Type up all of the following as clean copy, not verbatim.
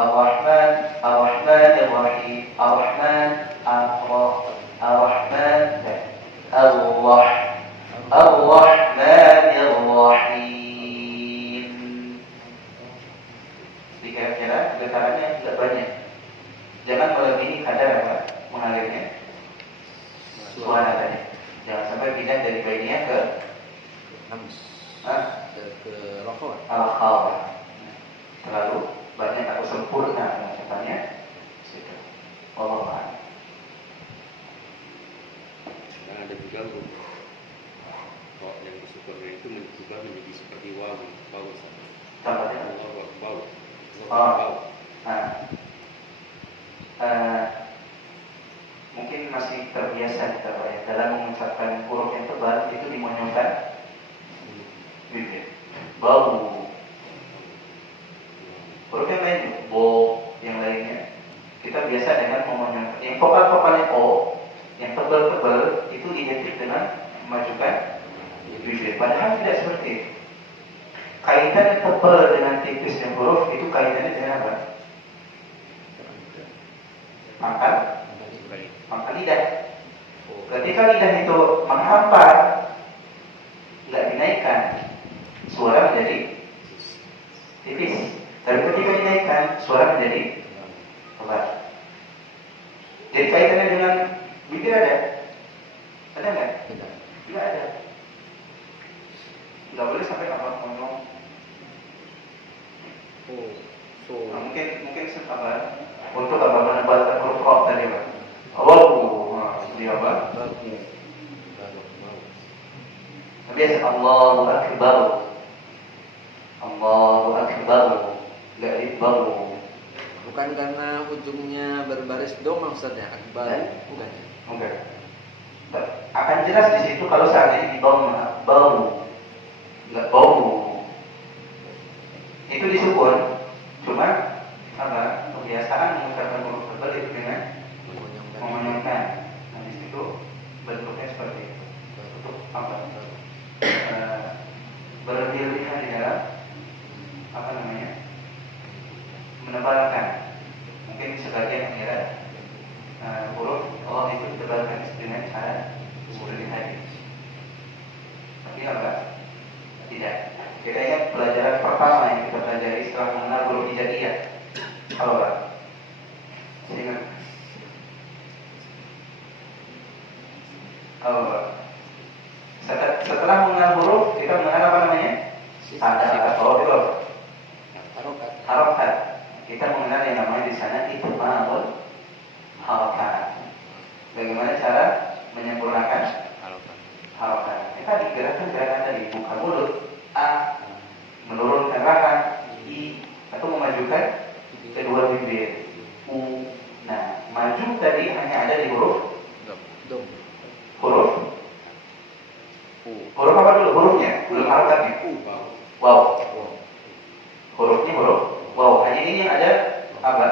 Ar-Rahman, Ar-Rahmanir-Rahim, Ar-Rahman, Ar-Rahman, Allah, Ar-Rahmanir-Rahim. Dikira-kira getarannya tidak banyak. Jangan melebihi kadar apa? Mengalirnya suara tadi. Jangan sampai pindah dari bayinya ke ke rokok. Terlalu banyak atau sempurna pengucapannya. Situ. Allah. Dan ada juga kok yang disukurnya itu berubah menjadi seperti wawu. Contohnya? Wawu. Mungkin masih terbiasa kita Pak ya, dalam mengucapkan huruf yang tebal itu dimonyongkan bibir. Bau. Huruf yang lain, bo, yang lainnya kita biasa dengan memonyongkan. Yang vokal-vokalnya o, yang tebal-tebal itu identik dengan memajukan bibir. Padahal tidak seperti itu. Kaitannya tebal dengan tipisnya huruf itu kaitannya dengan apa? Maka lidah. Ketika lidah itu menghampar, nggak dinaikkan, suara menjadi tipis. Tapi ketika dinaikkan, suara menjadi tebal. Jadi kaitannya dengan bibir ada? Ada nggak? Tidak ada. Nggak boleh sampai ngomong. Nah, mungkin sabar untuk apa menebalkan huruf ro tadi Pak. Dia apa? Biasa Allahu Akbar. Allahu Akbar. Gak baru. Bukan karena ujungnya berbaris doma Ustaz ya, akbar. Bukan. Akan jelas di situ kalau seandainya di bau. Enggak bau. Itu disukun. Cuma apa? Kebiasaan mengucapkan huruf tebal itu dengan memonyongkan. Nah di situ bentuknya seperti itu. Untuk apa? Berlebihan di dalam apa namanya? Menebalkan. Mungkin sebagian mengira huruf Allah itu ditebalkan dengan cara seperti tadi. Tapi apa? Tidak. Kita ingat pelajaran pertama yang kita pelajari setelah mengenal huruf hijaiyah. Apa Pak? Ingat? Apa Pak? Setelah mengenal huruf, kita mengenal apa namanya? Tanda atau itu harokat. Kita mengenal yang namanya di sana itmamul harokat. Bagaimana cara menyempurnakan harokat? Kita gerakan tadi, buka mulut, a, menurunkan rahang, i, atau memajukan kedua bibir, u. Nah, maju tadi hanya ada di huruf apa dulu? Hurufnya, belum harokatnya. Wow. Hurufnya huruf wow. Hanya ini yang ada apa?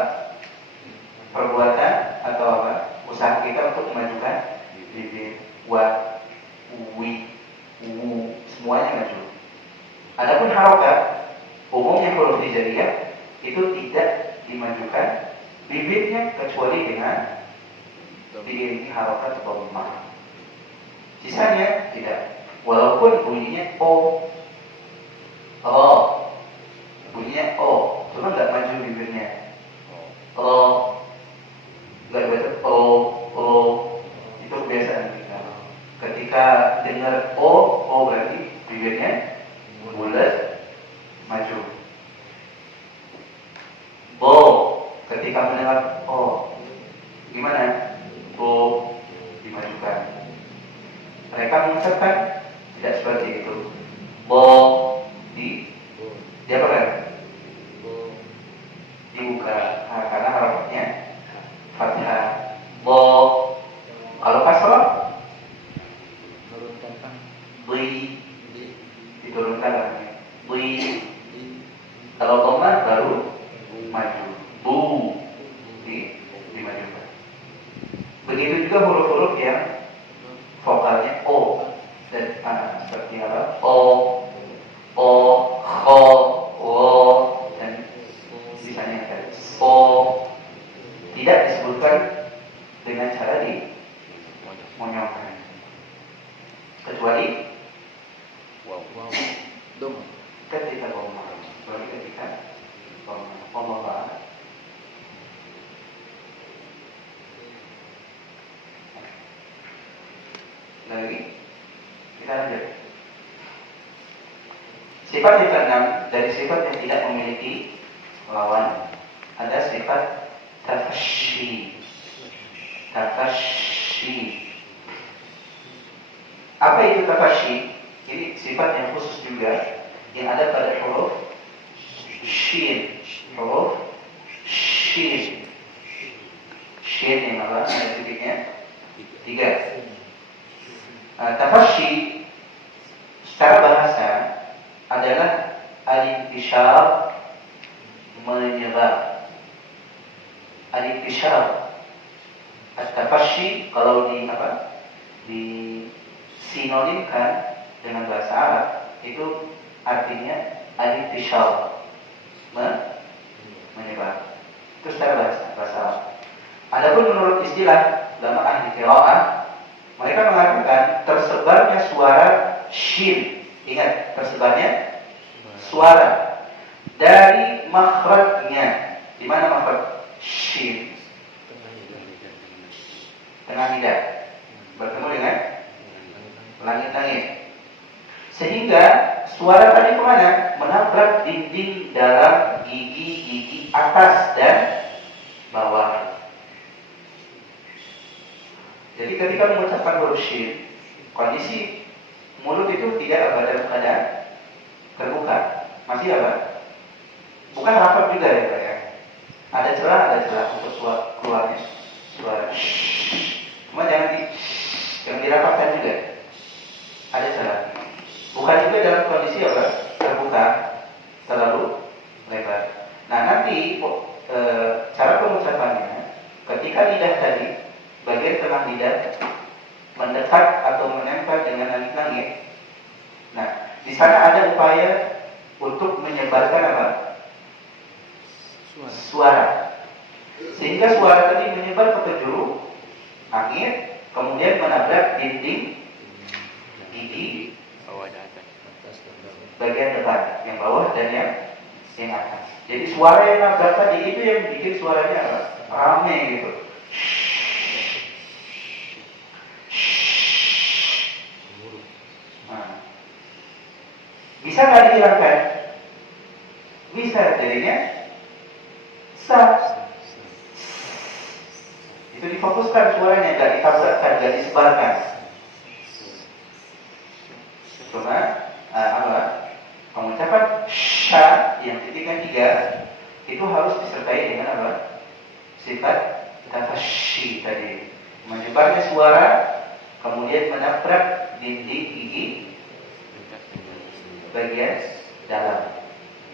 Perbuatan atau apa? Usaha kita untuk memajukan bibir, wa, wi, u, semuanya maju. Adapun harokat, umumnya huruf hijaiyah itu tidak dimajukan bibirnya kecuali dengan diiringi harokat dhammah. Sisanya tidak. Walaupun bunyinya o, bunyinya o, cuma nggak maju bibirnya. Nggak baca o, itu kebiasaan kita. Ketika dengar o berarti bibirnya bulat, maju. Bo, ketika mendengar o, gimana? Bo, dimajukan. Mereka mengucapkan tidak seperti itu. Bo, dia apa kan? Dibuka, karena harokatnya fathah. Bo, kalau kasrah, bui, diturunkan lagi. Bui, kalau dhammah baru maju. Bu, dimajukan. Begitu juga huruf-huruf yang vokalnya o dan seperti apa? O, kho, wo, dan misalnya So tidak disebutkan dengan cara dimonyongkan, kecuali Wow. Dom. ketika boma, kecuali ketika boma. Allah. Lagi kita lanjut. Sifat yang keenam dari sifat yang tidak memiliki lawan ada sifat tafashi. Tafashi. Apa itu tafashi? Ini sifat yang khusus juga yang ada pada huruf shin. Huruf shin. Shin yang apa? Ada titiknya 3. Tafashi secara bahasa adalah al-intishar, menyebar. Al-intishar, at-tafashi kalau di sinonimkan dengan bahasa Arab itu artinya al-intishar, menyebar. Itu secara bahasa Arab. Adapun menurut istilah ulama ahli qiraah, mereka mengatakan tersebarnya suara shin. Ingat, tersebarnya suara dari makhrajnya. Di mana makhraj shin? Tengah lidah. Bertemu dengan langit-langit. Sehingga suara tadi kemana? Menabrak dinding dalam gigi-gigi atas dan bawah. Jadi ketika mengucapkan huruf shin, kondisi mulut itu tidak dalam keadaan terbuka, masih apa? Bukan rapat juga ya, Pak ya. Ada celah untuk keluarnya suara. Cuma jangan dirapatkan juga. Ada celah. Bukan juga dalam kondisi apa? Terbuka, terlalu lebar. Nah nanti cara pengucapannya, ketika lidah tadi bagian tengah lidah mendekat atau menempel dengan langit-langit. Nah, di sana ada upaya untuk menyebarkan apa? Suara. Sehingga suara tadi menyebar ke penjuru langit, kemudian menabrak dinding gigi bagian depan, yang bawah dan yang atas. Jadi suara yang nabrak tadi itu yang bikin suaranya apa? Rame gitu. Bisa nggak dihilangkan? Bisa, jadinya sa. Itu difokuskan suaranya, nggak ditabrakkan, nggak disebarkan. Cuma pengucapan sya yang titiknya 3 itu harus disertai dengan apa? Sifat tafashi tadi, menyebarnya suara, kemudian menabrak dinding gigi bagian dalam,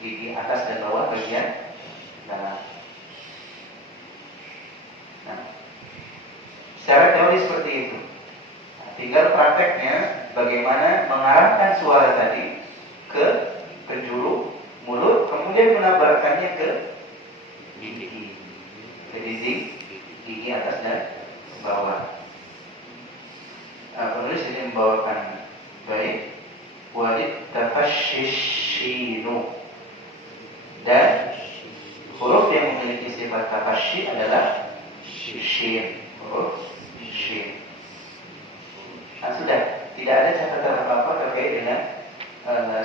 gigi atas dan bawah bagian dalam. Nah, secara teori seperti itu. Nah, tinggal prakteknya bagaimana mengarahkan suara tadi ke penjuru mulut, kemudian menabrakkannya ke gigi, gigi atas dan bawah. Penulis ini membawakan baik walid tafashishinu, dan huruf yang memiliki sifat tafashi adalah shin, huruf shin. Nah, sudah tidak ada catatan apa-apa terkait dengan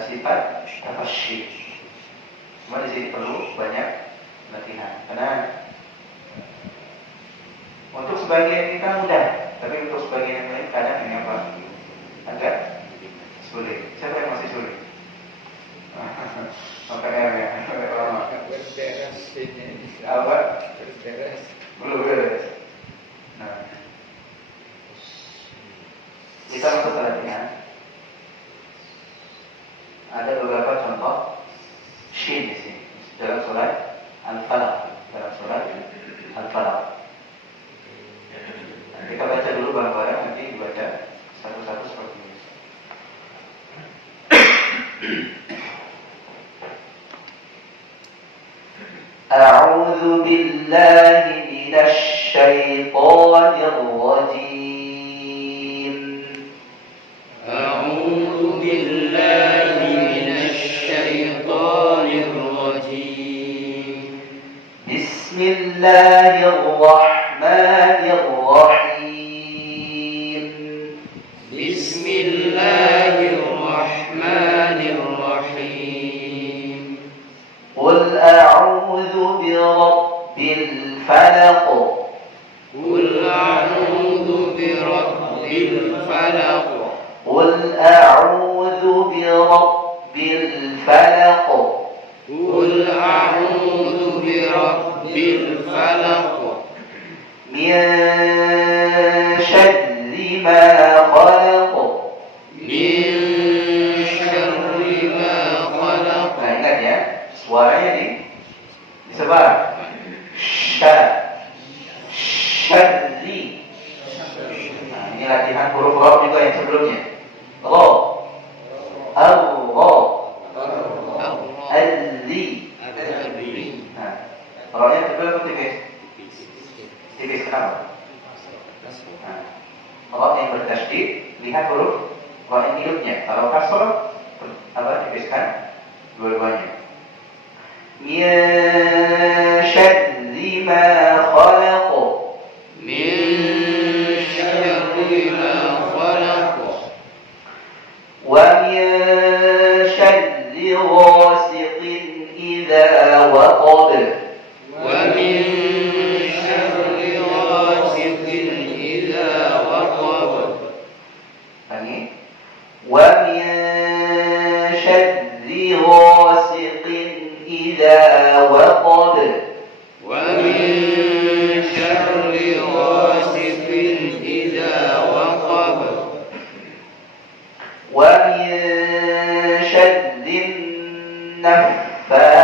sifat tafashi. Cuma di sini perlu banyak latihan, karena untuk sebagian kita mudah, tapi untuk sebagian yang lain kadang ini apa? Agak sulit. Siapa yang masih sulit? Sampai ya, sampai lama. Berberes ini. Apa? Berberes. Belum beres. Nah, kita masuk ke latihan. Ada beberapa contoh shin di sini dalam surat Al-Falaq. Kita baca dulu bareng-bareng, nanti dibaca satu-satu seperti ini. أعوذ بالله من الشيطان الرجيم. أعوذ بالله من الشيطان الرجيم. بسم الله الرحمن الرحيم. بسم الله الرحمن الرحيم. قل أعوذ برب الفلق. قل أعوذ برب الفلق. قل أعوذ برب الفلق. قل أعوذ برب الفلق. من شر ما خلق. من شر ما خلق. Nah, ingat ya, suaranya disebar. Syarri. Nah, ini latihan huruf roh juga yang sebelumnya. Roh, ar-roh, al-li. Nah, rohnya tebal atau tipis? Tipis, kenapa? Nah, roh yang bertasydid, lihat huruf roh yang hidupnya. Kalau kasroh, tipiskan dua-duanya. Min syarri ma khalaq. من شر ما خلق. ومن شر غاسق إذا وقب. ومن شر غاسق إذا وقب. Lagi. ومن شر غاسق إذا وقب. ومن شر غاسق إذا وقب. ومن شر النفاثات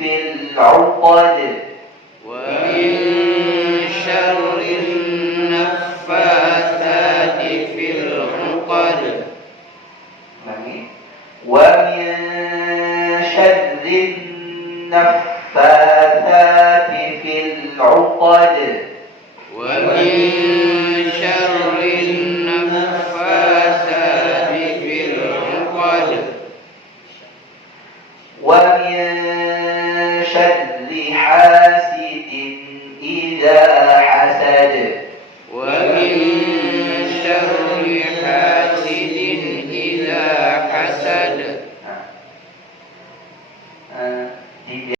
في العقد. ومن شر النفاثات في العقد. Lagi. ومن شر النفاثات في العقد. ومن شر النفاثات في العقد. ومن شر حاسد إذا حسد.